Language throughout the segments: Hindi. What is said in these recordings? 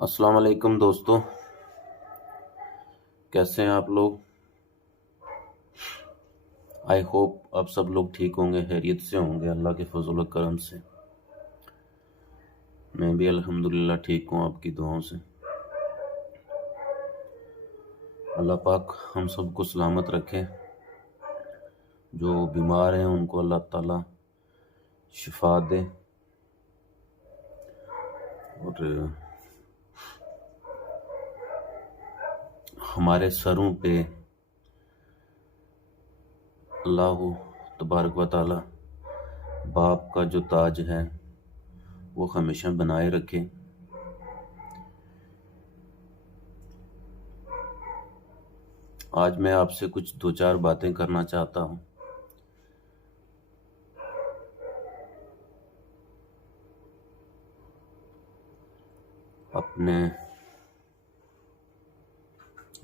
अस्सलाम वालेकुम दोस्तों। कैसे हैं आप लोग? आई होप आप सब लोग ठीक होंगे, खैरियत से होंगे अल्लाह के फजल व करम से। मैं भी अल्हम्दुलिल्लाह ठीक हूँ आपकी दुआओं से। अल्लाह पाक हम सबको सलामत रखे। जो बीमार हैं उनको अल्लाह ताला शिफा दे और हमारे सरों पे अल्लाह तबारक व ताला बाप का जो ताज है वो हमेशा बनाए रखे। आज मैं आपसे कुछ दो चार बातें करना चाहता हूँ। अपने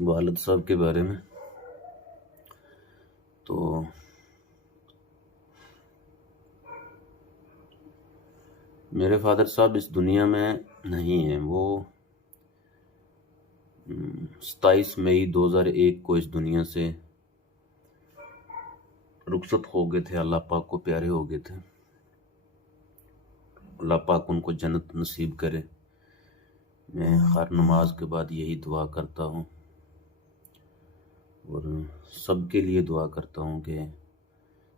वालिद साहब के बारे में। तो मेरे फादर साहब इस दुनिया में नहीं हैं। वो 27 मई 2001 को इस दुनिया से रुखसत हो गए थे। अल्लाह पाक को प्यारे हो गए थे। अल्लाह पाक उनको जन्नत नसीब करे। मैं हर नमाज के बाद यही दुआ करता हूँ और सबके लिए दुआ करता हूँ कि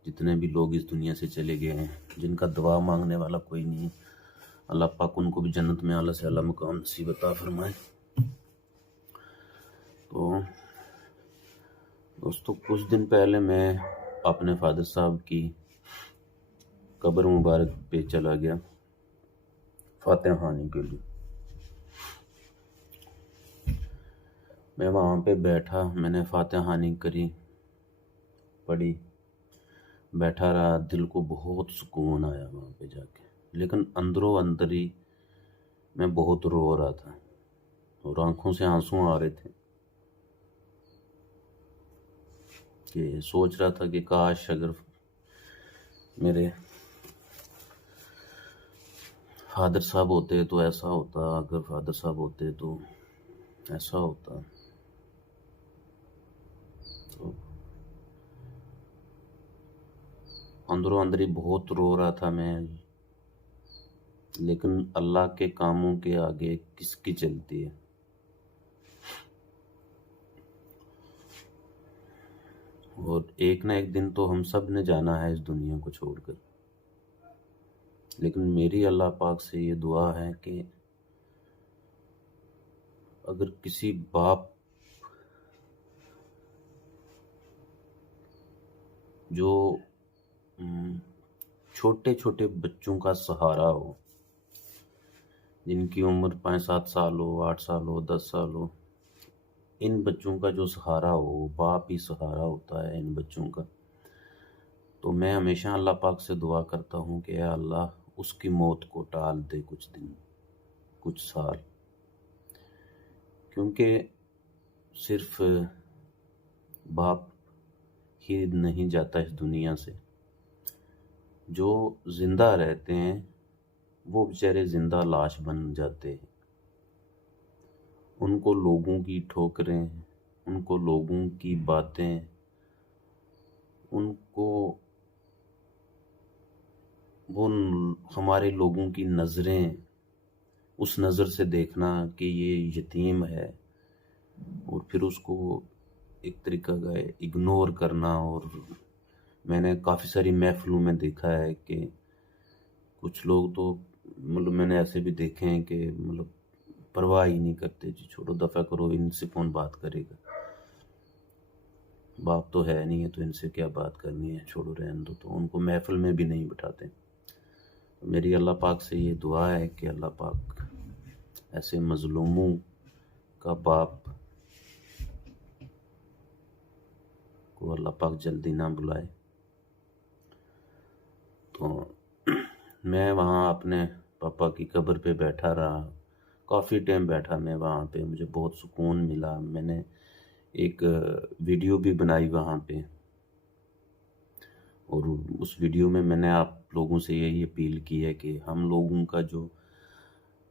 जितने भी लोग इस दुनिया से चले गए हैं, जिनका दुआ मांगने वाला कोई नहीं है, अल्लाह पाक उनको भी जन्नत में आला से आला मुकाम नसीब अता फरमाए। तो दोस्तों, कुछ दिन पहले मैं अपने फादर साहब की कब्र मुबारक पे चला गया फातिहा खानी के लिए। मैं वहाँ पे बैठा, मैंने फातिहा खानी करी, पढ़ी, बैठा रहा। दिल को बहुत सुकून आया वहाँ पे जाके, लेकिन अंदरों अंदर ही मैं बहुत रो रहा था और आंखों से आंसू आ रहे थे कि सोच रहा था कि काश अगर मेरे फादर साहब होते तो ऐसा होता, अगर फादर साहब होते तो ऐसा होता। तो अंदरों अंदर ही बहुत रो रहा था मैं, लेकिन अल्लाह के कामों के आगे किसकी चलती है। और एक ना एक दिन तो हम सब ने जाना है इस दुनिया को छोड़कर। लेकिन मेरी अल्लाह पाक से ये दुआ है कि अगर किसी बाप जो छोटे छोटे बच्चों का सहारा हो, जिनकी उम्र 5-7 साल हो, 8 साल हो, 10 साल हो, इन बच्चों का जो सहारा हो, बाप ही सहारा होता है इन बच्चों का। तो मैं हमेशा अल्लाह पाक से दुआ करता हूँ कि या अल्लाह उसकी मौत को टाल दे कुछ दिन, कुछ साल। क्योंकि सिर्फ बाप ही नहीं जाता इस दुनिया से, जो जिंदा रहते हैं वो बेचारे जिंदा लाश बन जाते हैं। उनको लोगों की ठोकरें, उनको लोगों की बातें, उनको वो हमारे लोगों की नज़रें, उस नज़र से देखना कि ये यतीम है और फिर उसको एक तरीका का इग्नोर करना। और मैंने काफ़ी सारी महफिलों में देखा है कि कुछ लोग तो मतलब मैंने ऐसे भी देखे हैं कि मतलब परवाह ही नहीं करते, जी छोड़ो, दफ़ा करो, इनसे कौन बात करेगा, बाप तो है नहीं है तो इनसे क्या बात करनी है, छोड़ो रहने दो। तो उनको महफिल में भी नहीं बिठाते। तो मेरी अल्लाह पाक से ये दुआ है कि अल्लाह पाक ऐसे मजलूमों का बाप को अल्लाह पाक जल्दी ना बुलाए। तो मैं वहाँ अपने पापा की कब्र पे बैठा रहा, काफ़ी टाइम बैठा मैं वहाँ पे, मुझे बहुत सुकून मिला। मैंने एक वीडियो भी बनाई वहाँ पे और उस वीडियो में मैंने आप लोगों से यही अपील की है कि हम लोगों का जो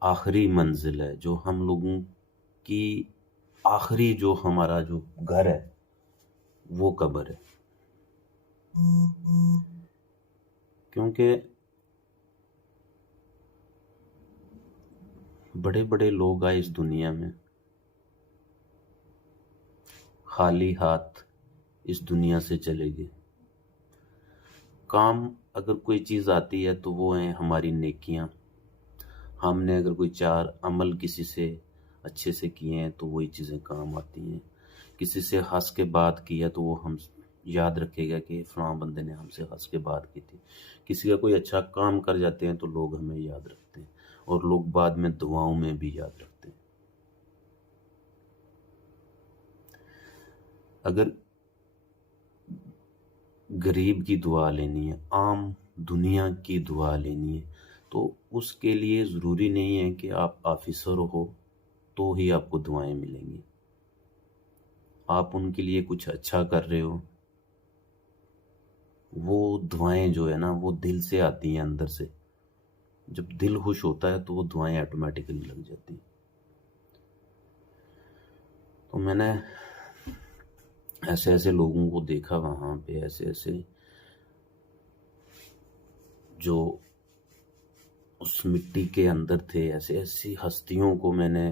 आखिरी मंजिल है, जो हम लोगों की आखिरी जो हमारा जो घर है वो कब्र है। क्योंकि बड़े बड़े लोग आए इस दुनिया में, खाली हाथ इस दुनिया से चले गए। काम अगर कोई चीज़ आती है तो वो है हमारी नेकियां। हमने अगर कोई 4 अमल किसी से अच्छे से किए हैं तो वही चीज़ें काम आती हैं। किसी से हंस के बात की है तो वो हम याद रखेगा कि फलां बंदे ने हमसे हंस के बात की थी। किसी का कोई अच्छा काम कर जाते हैं तो लोग हमें याद रखते हैं, और लोग बाद में दुआओं में भी याद रखते हैं। अगर गरीब की दुआ लेनी है, आम दुनिया की दुआ लेनी है, तो उसके लिए ज़रूरी नहीं है कि आप ऑफिसर हो तो ही आपको दुआएं मिलेंगी। आप उनके लिए कुछ अच्छा कर रहे हो, वो दुआएं जो है ना वो दिल से आती हैं, अंदर से। जब दिल खुश होता है तो वो दुआएं ऑटोमेटिकली लग जाती हैं। तो मैंने ऐसे ऐसे लोगों को देखा वहाँ पे, ऐसे ऐसे जो उस मिट्टी के अंदर थे, ऐसे ऐसी हस्तियों को मैंने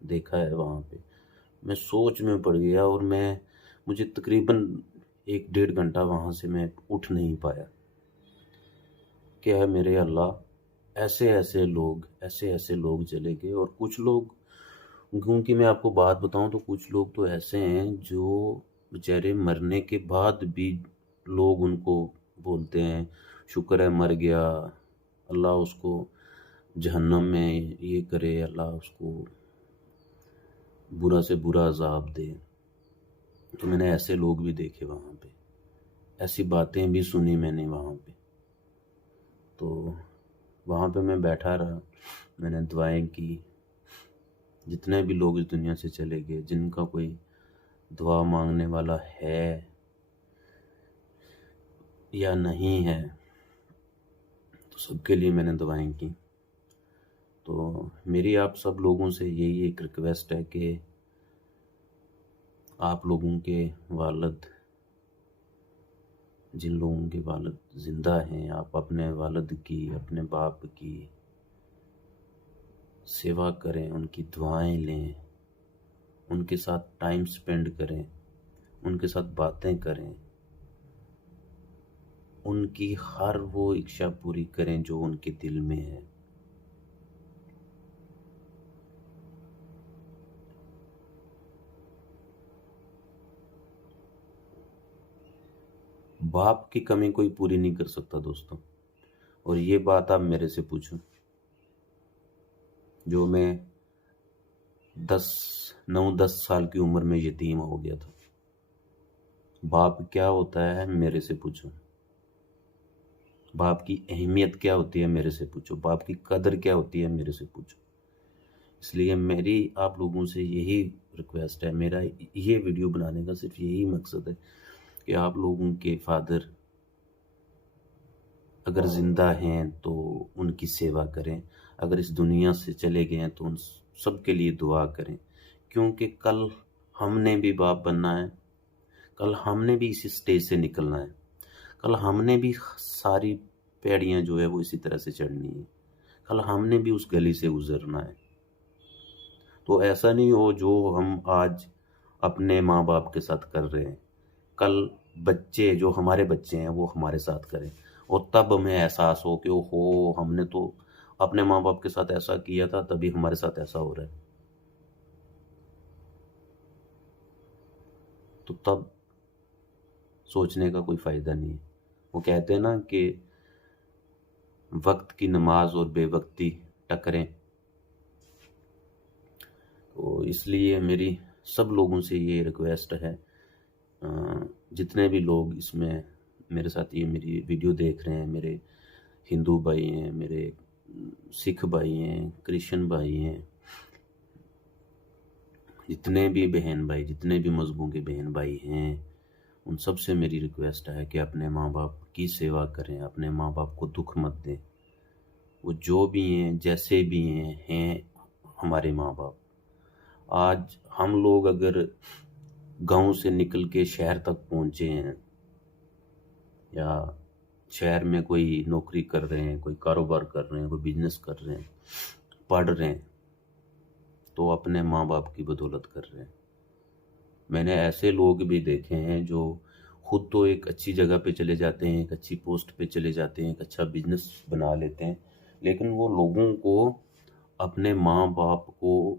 देखा है वहाँ पे। मैं सोच में पड़ गया, और मुझे तकरीबन 1 डेढ़ घंटा वहाँ से मैं उठ नहीं पाया। क्या है मेरे अल्लाह, ऐसे ऐसे लोग चले गए। और कुछ लोग, क्योंकि मैं आपको बात बताऊं तो कुछ लोग तो ऐसे हैं जो बेचारे मरने के बाद भी लोग उनको बोलते हैं शुक्र है मर गया, अल्लाह उसको जहन्नम में ये करे, अल्लाह उसको बुरा से बुरा अजाब दे। तो मैंने ऐसे लोग भी देखे वहाँ पे, ऐसी बातें भी सुनी मैंने वहाँ पे। तो वहाँ पे मैं बैठा रहा, मैंने दुआएं की। जितने भी लोग इस दुनिया से चले गए, जिनका कोई दुआ मांगने वाला है या नहीं है, तो सबके लिए मैंने दुआएं की। तो मेरी आप सब लोगों से यही एक रिक्वेस्ट है कि आप लोगों के वालिद, जिन लोगों के वालिद ज़िंदा हैं, आप अपने वालिद की, अपने बाप की सेवा करें, उनकी दुआएं लें, उनके साथ टाइम स्पेंड करें, उनके साथ बातें करें, उनकी हर वो इच्छा पूरी करें जो उनके दिल में है। बाप की कमी कोई पूरी नहीं कर सकता दोस्तों। और ये बात आप मेरे से पूछो, जो मैं 9-10 साल की उम्र में यतीम हो गया था। बाप क्या होता है मेरे से पूछो, बाप की अहमियत क्या होती है मेरे से पूछो, बाप की कदर क्या होती है मेरे से पूछो। इसलिए मेरी आप लोगों से यही रिक्वेस्ट है, मेरा ये वीडियो बनाने का सिर्फ यही मकसद है कि आप लोगों के फादर अगर ज़िंदा हैं तो उनकी सेवा करें, अगर इस दुनिया से चले गए हैं तो उन सब के लिए दुआ करें। क्योंकि कल हमने भी बाप बनना है, कल हमने भी इसी स्टेज से निकलना है, कल हमने भी सारी पैड़ियाँ जो है वो इसी तरह से चढ़नी है, कल हमने भी उस गली से गुजरना है। तो ऐसा नहीं हो जो हम आज अपने माँ बाप के साथ कर रहे हैं, कल बच्चे जो हमारे बच्चे हैं वो हमारे साथ करें, और तब हमें एहसास हो कि ओहो हमने तो अपने माँ बाप के साथ ऐसा किया था, तभी हमारे साथ ऐसा हो रहा है। तो तब सोचने का कोई फ़ायदा नहीं है। वो कहते हैं ना कि वक्त की नमाज और बेवक्ती टकरें। तो इसलिए मेरी सब लोगों से ये रिक्वेस्ट है, जितने भी लोग इसमें मेरे साथ ये मेरी वीडियो देख रहे हैं, मेरे हिंदू भाई हैं, मेरे सिख भाई हैं, क्रिश्चियन भाई हैं, जितने भी बहन भाई, जितने भी मज़हबों के बहन भाई हैं, उन सब से मेरी रिक्वेस्ट है कि अपने माँ बाप की सेवा करें, अपने माँ बाप को दुख मत दें। वो जो भी हैं, जैसे भी हैं हमारे माँ बाप। आज हम लोग अगर गांव से निकल के शहर तक पहुंचे हैं, या शहर में कोई नौकरी कर रहे हैं, कोई कारोबार कर रहे हैं, कोई बिजनेस कर रहे हैं, पढ़ रहे हैं, तो अपने माँ बाप की बदौलत कर रहे हैं। मैंने ऐसे लोग भी देखे हैं जो खुद तो एक अच्छी जगह पे चले जाते हैं, एक अच्छी पोस्ट पे चले जाते हैं, एक अच्छा बिजनेस बना लेते हैं, लेकिन वो लोगों को, अपने माँ बाप को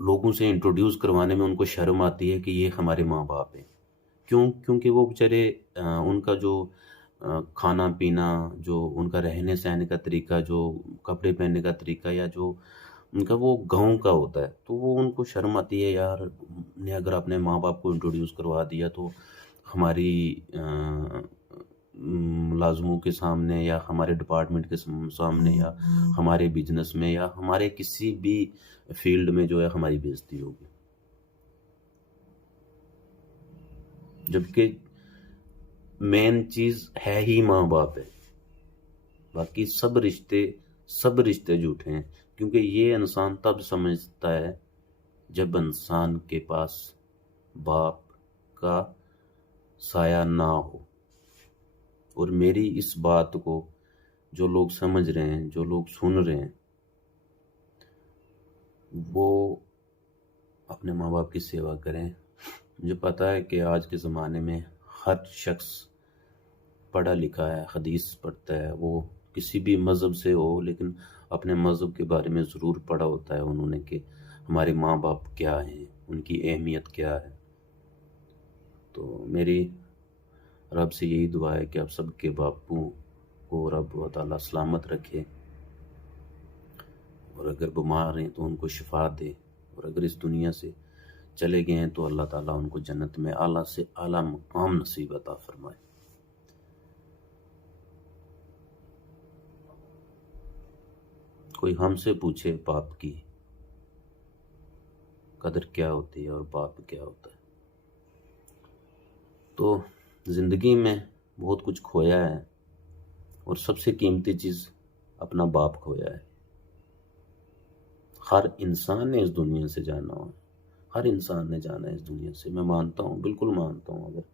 लोगों से इंट्रोड्यूस करवाने में उनको शर्म आती है कि ये हमारे माँ बाप हैं। क्यों? क्योंकि वो बेचारे उनका जो खाना पीना, जो उनका रहने सहने का तरीका, जो कपड़े पहनने का तरीका, या जो उनका वो गाँव का होता है, तो वो उनको शर्म आती है, यार ने अगर अपने माँ बाप को इंट्रोड्यूस करवा दिया तो हमारी मुलाजमों के सामने, या हमारे डिपार्टमेंट के सामने, या हमारे बिजनेस में, या हमारे किसी भी फील्ड में जो है हमारी बेइज्जती होगी। जबकि मेन चीज है ही माँ बाप है, बाकी सब रिश्ते झूठे हैं। क्योंकि ये इंसान तब समझता है जब इंसान के पास बाप का साया ना हो। और मेरी इस बात को जो लोग समझ रहे हैं, जो लोग सुन रहे हैं, वो अपने माँ बाप की सेवा करें। मुझे पता है कि आज के ज़माने में हर शख्स पढ़ा लिखा है, हदीस पढ़ता है, वो किसी भी मज़हब से हो, लेकिन अपने मज़हब के बारे में ज़रूर पढ़ा होता है उन्होंने कि हमारे माँ बाप क्या हैं, उनकी अहमियत क्या है। तो मेरी रब से यही दुआ है कि आप सबके बापू को रब व ताला सलामत रखे, और अगर बीमार हैं तो उनको शिफा दे, और अगर इस दुनिया से चले गए हैं तो अल्लाह ताला उनको जन्नत में आला से आला मुकाम नसीब अता फरमाए। कोई हमसे पूछे बाप की कदर क्या होती है और बाप क्या होता है, तो ज़िंदगी में बहुत कुछ खोया है, और सबसे कीमती चीज़ अपना बाप खोया है। हर इंसान ने इस दुनिया से जाना हो, हर इंसान ने जाना है इस दुनिया से। मैं मानता हूँ, बिल्कुल मानता हूँ। अगर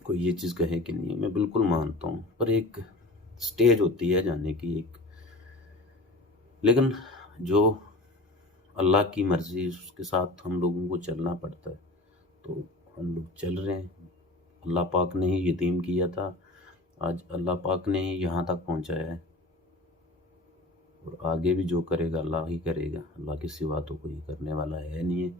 कोई ये चीज़ कहे कि नहीं, मैं बिल्कुल मानता हूँ, पर एक स्टेज होती है जाने की एक। लेकिन जो अल्लाह की मर्ज़ी, उसके साथ हम लोगों को चलना पड़ता है, तो हम लोग चल रहे हैं। अल्लाह पाक ने ही यतीम किया था, आज अल्लाह पाक ने ही यहाँ तक पहुँचाया है, और आगे भी जो करेगा अल्लाह ही करेगा। अल्लाह के सिवा तो कोई करने वाला है नहीं है।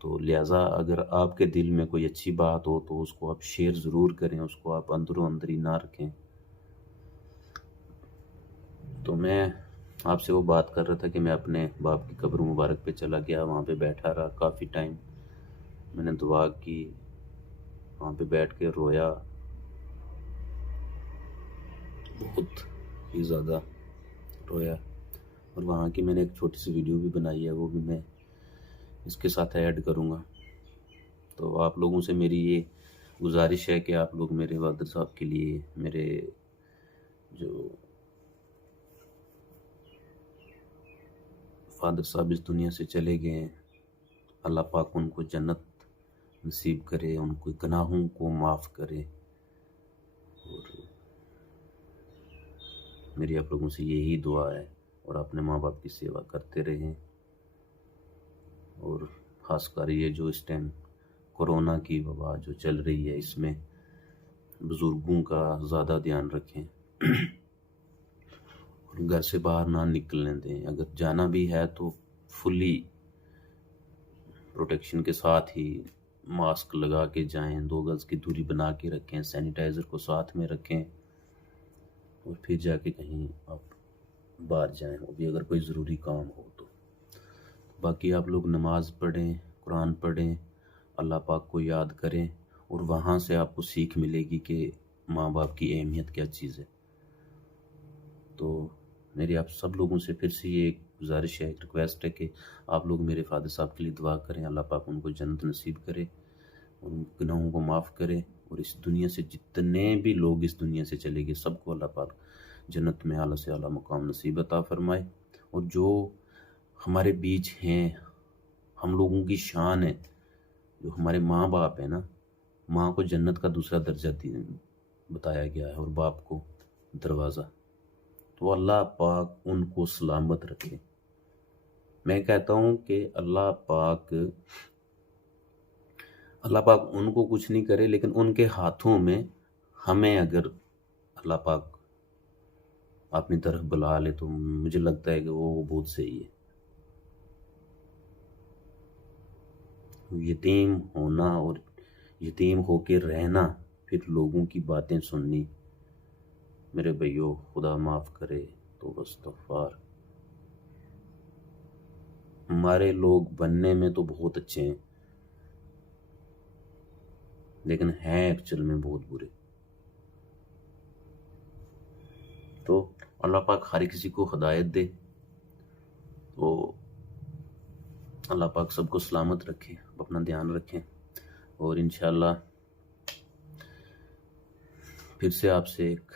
तो लिहाजा अगर आपके दिल में कोई अच्छी बात हो तो उसको आप शेयर ज़रूर करें, उसको आप अंदरों अंदर ही ना रखें। तो मैं आपसे वो बात कर रहा था कि मैं अपने बाप की कब्र मुबारक पे चला गया, वहाँ पे बैठा रहा काफ़ी टाइम। मैंने दुआ की, वहाँ पे बैठ के रोया, बहुत ही ज़्यादा रोया। और वहाँ की मैंने एक छोटी सी वीडियो भी बनाई है, वो भी मैं इसके साथ ऐड करूँगा। तो आप लोगों से मेरी ये गुजारिश है कि आप लोग मेरे वालिद साहब के लिए, मेरे जो फादर साहब इस दुनिया से चले गए हैं, अल्लाह पाक उनको जन्नत नसीब करे, उनको गुनाहों को माफ़ करे। और मेरी आप लोगों से यही दुआ है, और अपने माँ बाप की सेवा करते रहें। और ख़ासकर ये जो इस टाइम कोरोना की वबा जो चल रही है, इसमें बुज़ुर्गों का ज़्यादा ध्यान रखें, और घर से बाहर ना निकलने दें। अगर जाना भी है तो फुली प्रोटेक्शन के साथ ही मास्क लगा के जाएं, 2 गज़ की दूरी बना के रखें, सैनिटाइज़र को साथ में रखें, और फिर जाके कहीं आप बाहर जाएं, वो भी अगर कोई ज़रूरी काम हो तो। बाकी आप लोग नमाज़ पढ़ें, कुरान पढ़ें, अल्लाह पाक को याद करें, और वहाँ से आपको सीख मिलेगी कि माँ बाप की अहमियत क्या चीज़ है। तो मेरी आप सब लोगों से फिर से ये एक गुजारिश है, एक रिक्वेस्ट है कि आप लोग मेरे फादर साहब के लिए दुआ करें, अल्लाह पाक उनको जन्नत नसीब करे, उन गुनाहों को माफ़ करे। और इस दुनिया से जितने भी लोग इस दुनिया से चले गए सबको अल्लाह पाक जन्नत में आला से आला मुकाम नसीब अता फरमाए। और जो हमारे बीच हैं, हम लोगों की शान है, जो हमारे माँ बाप है ना, माँ को जन्नत का दूसरा दर्जा बताया गया है और बाप को दरवाज़ा। तो अल्लाह पाक उनको सलामत रखे। मैं कहता हूँ कि अल्लाह पाक उनको कुछ नहीं करे, लेकिन उनके हाथों में हमें अगर अल्लाह पाक अपनी तरफ बुला ले तो मुझे लगता है कि वो बहुत सही है। यतीम होना और यतीम होके रहना, फिर लोगों की बातें सुननी, मेरे भैयों खुदा माफ़ करे तो इस्तग़फ़ार। हमारे लोग बनने में तो बहुत अच्छे हैं, लेकिन हैं एक्चुअल में बहुत बुरे। तो अल्लाह पाक हर किसी को हिदायत दे, तो अल्लाह पाक सबको सलामत रखे, अपना ध्यान रखें। और इंशाल्लाह फिर से आपसे एक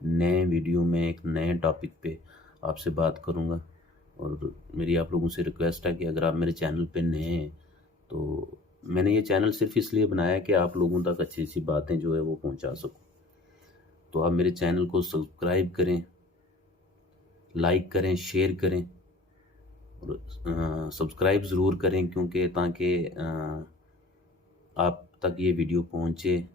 नए वीडियो में एक नए टॉपिक पे आपसे बात करूँगा। और मेरी आप लोगों से रिक्वेस्ट है कि अगर आप मेरे चैनल पे नए हैं, तो मैंने ये चैनल सिर्फ इसलिए बनाया है कि आप लोगों तक अच्छी अच्छी बातें जो है वो पहुंचा सकूं। तो आप मेरे चैनल को सब्सक्राइब करें, लाइक करें, शेयर करें और सब्सक्राइब ज़रूर करें, क्योंकि ताकि आप तक ये वीडियो पहुंचे।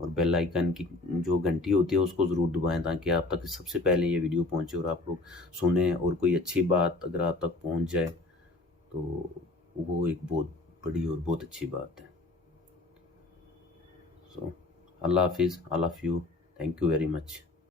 और बेल आइकन की जो घंटी होती है उसको ज़रूर दबाएं, ताकि आप तक सबसे पहले ये वीडियो पहुंचे और आप लोग सुने। और कोई अच्छी बात अगर आप तक पहुंच जाए तो वो एक बहुत बड़ी और बहुत अच्छी बात है। सो अल्लाह हाफिज़, I love you, thank you very much.